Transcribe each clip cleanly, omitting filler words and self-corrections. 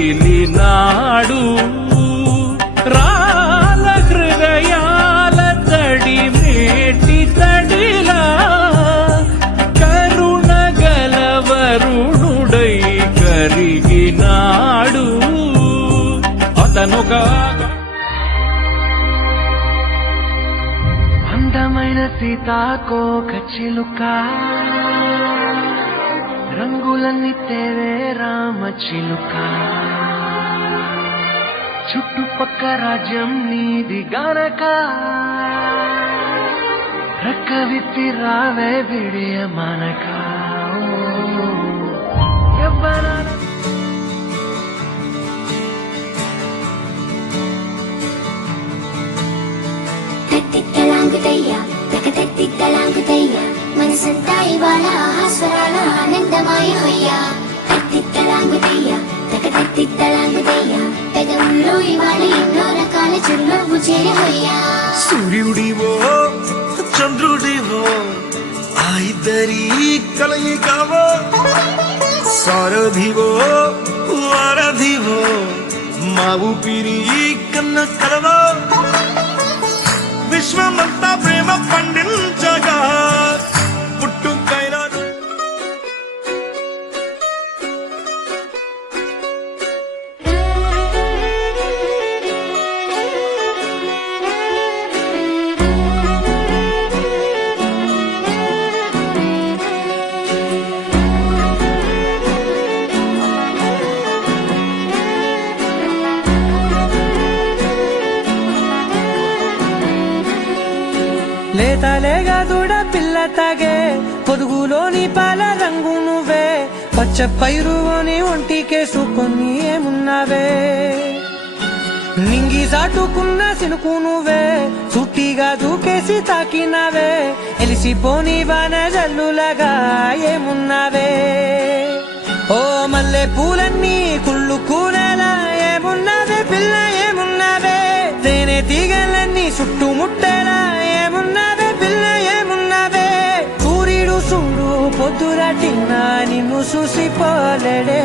కదిలినాడు రాల హృదయాల తడి మేటి తడిలా కరుణ గలవరుణుడై కరిగినాడు అతనుగా అందమైన సీతాకోక చిలుక రంగులన్నీ తేవే రామ చిలుక చుట్టుపక్క రాజ్యం నీది గనక రక్క విప్పి రావే విడియ మనక తత్తిత్తలాంగుతయ్యా తకతత్తిత్తలాంగుతయ్యా మనసంతా ఇవాళ ఆహాస్వరాల ఆనందమాయ హొయ్యా తత్తిత్తలాంగుతయ్యా తకతత్తిత్తలాంగుతయ్యా పెదవుల్లో ఇవాళ ఎన్నో రకాల చిరునవ్వు చేరి హొయ్యా సూర్యుడివో చంద్రుడివో ఆ ఇద్దరి కలయికవో సారథివో వారధివో మా ఊపిరి కన్న కలవో విశ్వమంతా ప్రేమ పండించగా పుట్టుకైన లేతలేగా దూడ పిల్ల తాగే పొదుగులోని పాల రంగు నువ్వే పచ్చ పైరుని ఒంటికేసుకొని ఏమున్నావే నింగి సాటుకున్న సినుకు నువ్వే చుట్టిగా దూకేసి తాకినావే ఎలిసిపోని వాన జల్లులాగా ఏమున్నావే ఓ మల్లె పూలన్నీ కుళ్ళు కూరేలా ఏమున్నావే పిల్ల ఏమున్నావే తేనె తీగలన్నీ చుట్టుముట్టేలా ఏమున్నావే పిల్ల ఏమున్నావే సూర్యుడు చూడు పొద్దురాటిన నిన్ను చూసిపోలేడే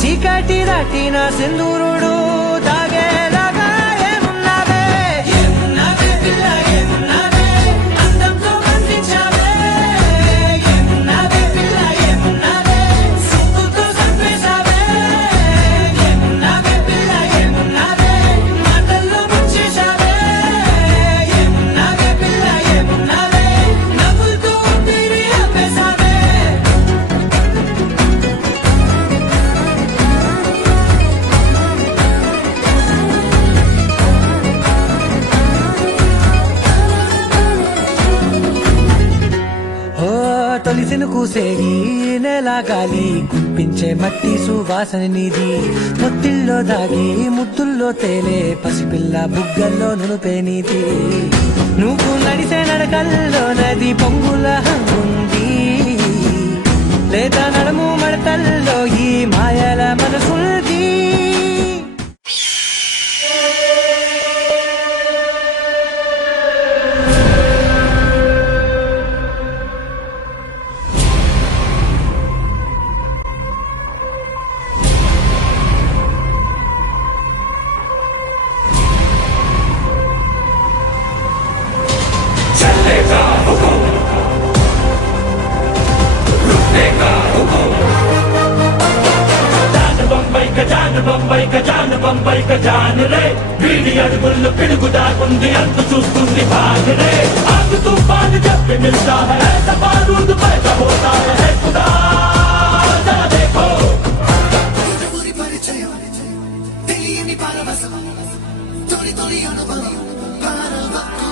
చీకటి దాటిన సింధూరుడు తాగేలాగా ఏమున్నావే ఏమున్నావే పిల్ల ఏమున్నావే అందంతో బంధించావే ఏమున్నావే పిల్ల ఏమున్నావే సుక్కుతో చంపేశావే ఏమున్నావే పిల్ల ఏమున్నావే మాటల్లో ముంచేశావే ఏమున్నావే పిల్ల ఏమున్నావే నవ్వులతో ఊపిరి ఆపేశావే తొలిసిన కూసేగి నెల గాలి కుప్పించే మట్టి సువాసన నిధి ముత్తిల్లో దాగి ముత్తుల్లో తేలే పసిపిల్ల బుగ్గల్లో నునుపే నీది నువ్వు నడిసే నడకల్లో నది పొంగుల హంగుంది లేత నడుము మడతల్లో ఈ మాయల మనసుల్ది బొంబాయి గజాన్ రే వీడి అడుగుల్లో పిడుగు దాకుంది అంతు చూస్తుంది భాగ్ రే ఆగు తూఫాన్ చెప్పి మిల్తా హై ఐసా బారూద్ पैदा होता है खुदा जरा देखो పూరి పరిచయం తెలియని పరవశం తొలి తొలి అనుభవం పరవకు